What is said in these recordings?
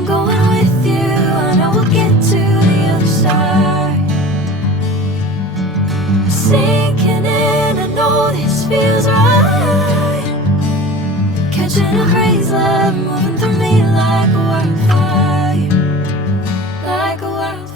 I'm going with you, I know we'll get to the other side. Sinking in, I know this feels right. Catching a haze, love moving through me like a wildfire, like a wildfire.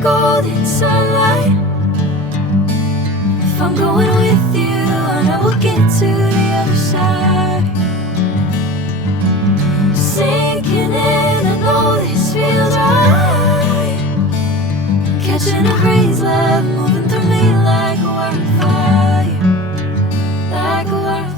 Golden sunlight. If I'm going with you, I know we'll get to the other side. Sinking in, I know this feels right. Catching a haze, love moving through me like a wildfire, like a wildfire.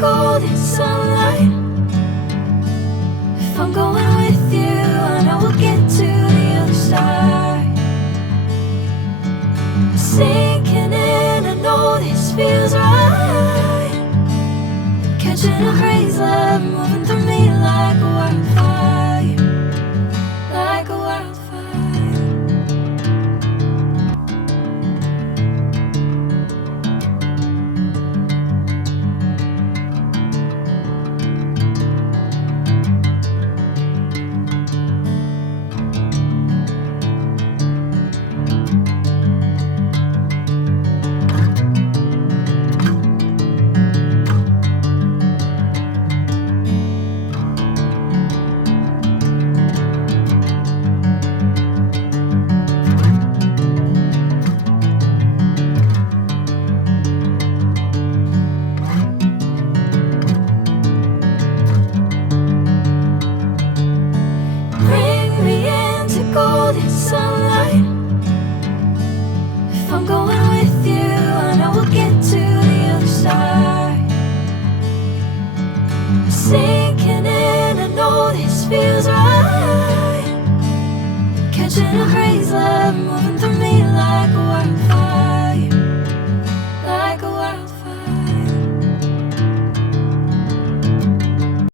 Golden sunlight. If I'm going with you, I know we'll get to the other side. Sinking in, I know this feels right. Catching a haze, love moving through me like a wildfire, like a wildfire. Golden sunlight. If I'm going with you, I know we'll get to the other side. Sinking in, I know this feels right. Catching a haze, love moving